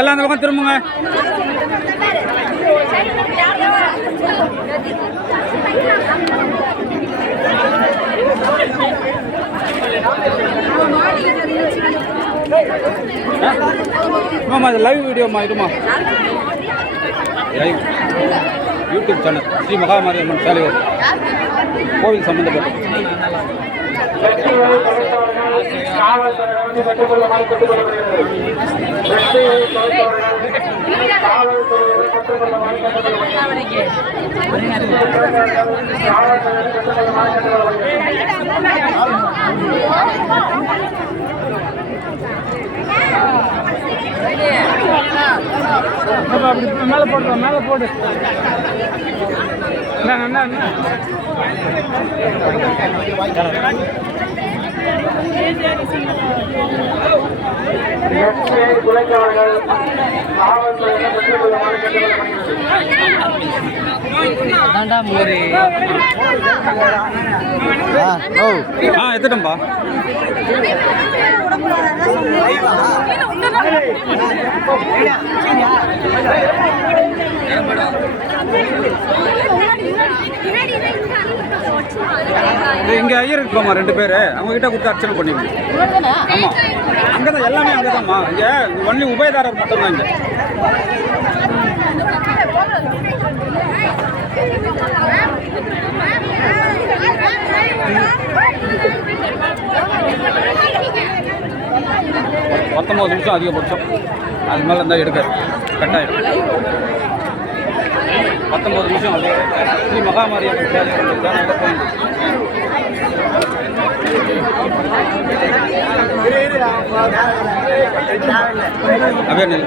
எல்லாம் அந்த பக்கம் திரும்புங்க. ஆமாம், அது லைவ் வீடியோமா இதுமா, live YouTube channel Shri Mahamariamman Selaiyur கோவில் சம்பந்தப்பட்ட மேலே போட்டு மேலே போடு. எத்தட்டம்பா இங்க ஐயர் இருப்பாமா, 2 பேரு அவங்க கிட்ட கொடுத்து அர்ச்சனை பண்ணிடுங்க. ஆமா, அங்கதான் எல்லாமே அங்கதான்மா. இங்க ஒன்லி உபயதாரர் மட்டும்தான் இங்க. பத்தொன்பது நிமிஷம் அதிகபட்சம், அது மேலே இருந்தால் எடுக்காது, கட்டாயம். 19 நிமிஷம் ஸ்ரீ மகாமாரியம்மன் சேலையூர் தான் போயிடுது. அப்படியே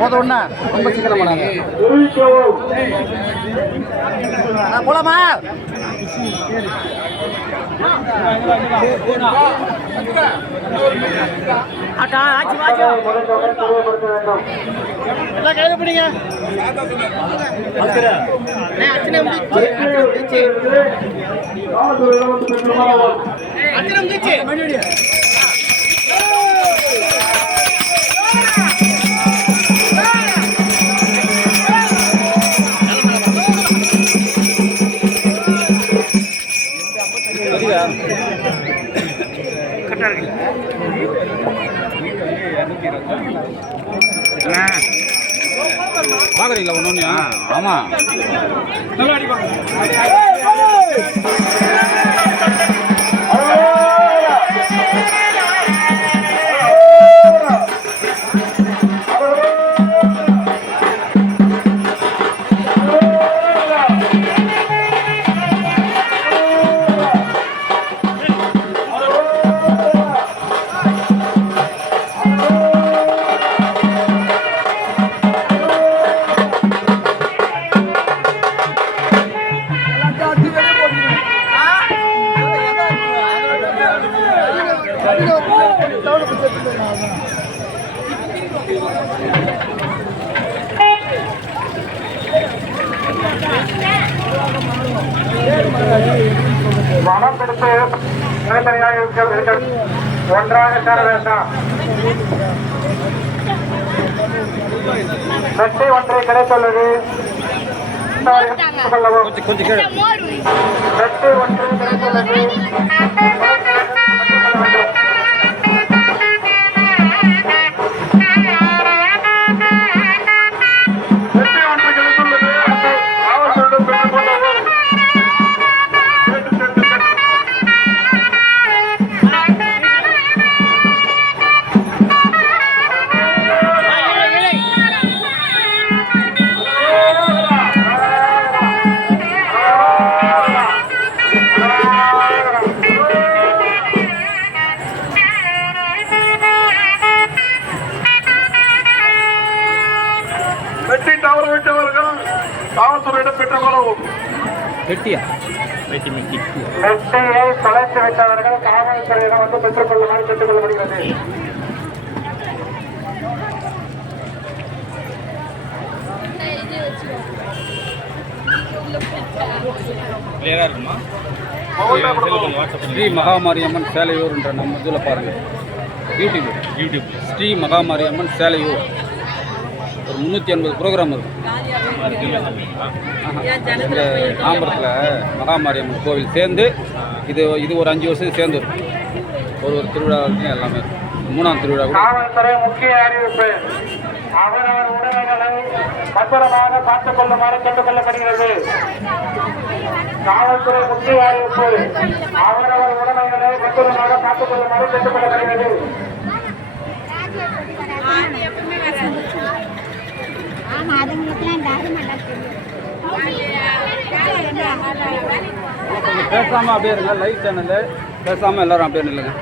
போதோன்னா ரொம்ப சீக்கிரம் பண்ணாங்க. போலாமா? அக்கா ஆச்சு வாச்சு எல்லாம் கையில பிடிங்க. அர்ச்சனை முடிச்சு பாக்குறீங்களா ஒண்ணு? ஆமா, நல்லா அடிப்பாங்க. வனம் பிடித்து ஒன்றாக சேர வேண்டாம். வெற்றி ஒன்றை கிடைத்துள்ளது. கொஞ்சம் கேளு. வெற்றி ஒன்றை கிடைத்துள்ளது. வெற்றி தவறவிட்டவர்கள் காவல்துறையிடம் பெற்றுக் கொள்ளவும். வெட்டியா வெற்றியை தொலைத்து விட்டவர்கள் காவல்துறையிடம் வந்து பெற்றுக் கொள்ளுமாறு கேட்டுக் கொள்ளப்படுகிறது. ஸ்ரீ மகாமாரியம்மன் சேலையூர்ன்ற நம்ம இதில் பாருங்கள், யூடியூப் ஸ்ரீ மகாமாரியம்மன் சேலையூர் ஒரு 350 ப்ரோக்ராம் இருக்கும். எங்கள் தாம்பரத்தில் மகாமாரியம்மன் கோவில் சேர்ந்து இது ஒரு 5 வருஷம் சேர்ந்து இருக்கும். ஒரு திருவிழாவுக்கு எல்லாமே இருக்கும். 3ஆம் திருவிழா கூட. காவல்துறை முக்கிய அறிவிப்பு, அவரவர் உடைமைகளை பத்திரமாக பார்த்துக் கொள்ளுமாறு கேட்டுக் கொள்ளப்படுகிறது. காவல்துறை முக்கிய அறிவிப்பு, அவரவர் உடைமைகளை பத்திரமாக பார்த்துக் கொள்ளுமாறு கேட்டுக் கொள்ளப்படுகிறது. பேசாமல் அப்படியே இருங்க. லைவ் சேனலு பேசாமல் எல்லாரும் அப்படியே இல்லைங்க.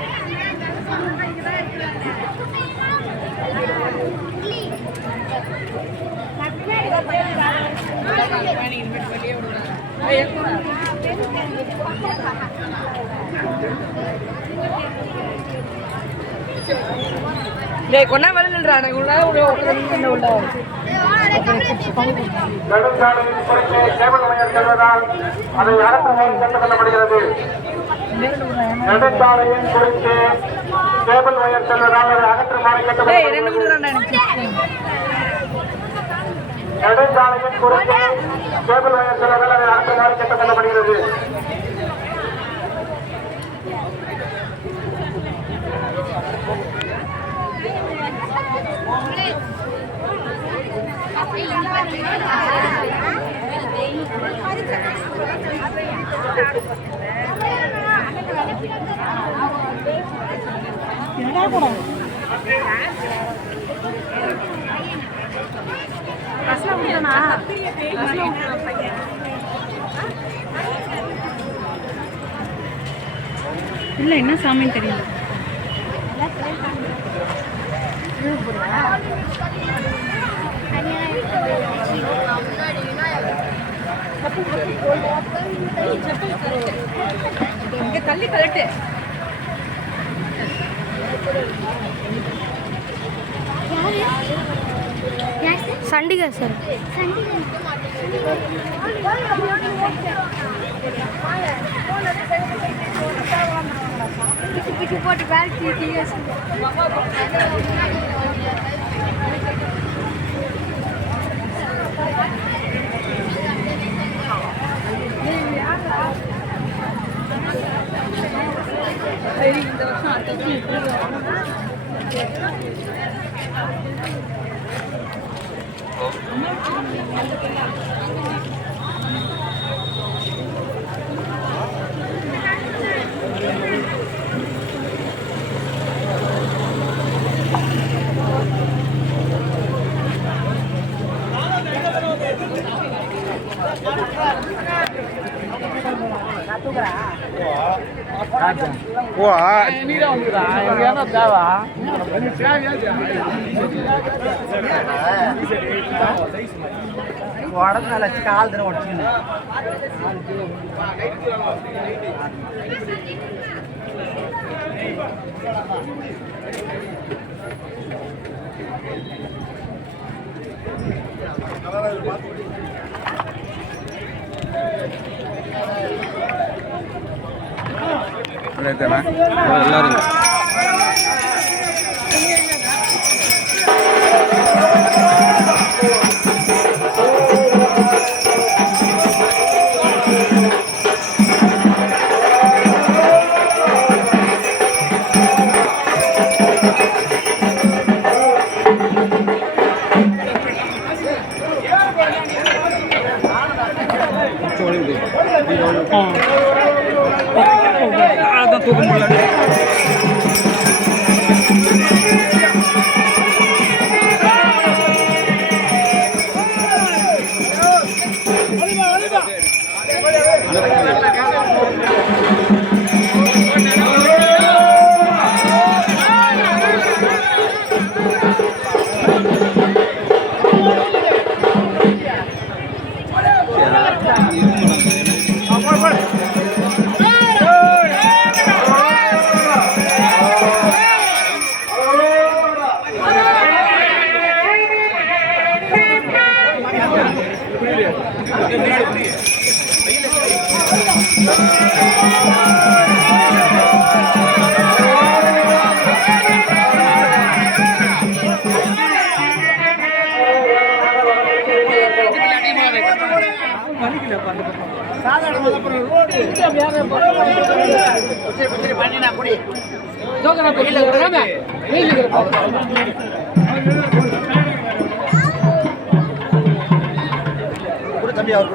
கொண்டா வேலை நின்றான் உள்ள நெடுஞ்சாலையின் குறுக்கே கேபிள் வயர் செல்வதால் அதை அகற்றுமாறு கேட்டுக் கொள்ளப்படுகிறது. நெடுஞ்சாலையின் குறுக்கே கேபிள் வயர் செல்வதால் அதை அகற்றுமாறு கேட்டுக் கொள்ளப்படுகிறது. நெடுஞ்சாலையின் குறுக்கே கேபிள் வயர் செல்வதால் அதை அகற்றுமாறு கேட்டுக் கொள்ளப்படுகிறது. இல்லை என்ன சாமி தெரியல. இங்க தள்ளி கலட்டு. சண்டிகா சார் போட்டு இந்த வருஷம் அடுத்த உடம்புல கால் தடவை உடச்சுக்கணும். ரைட்டுண்ணா எல்லாரும் அதான் தூக்க முடியல தம்பி அவர்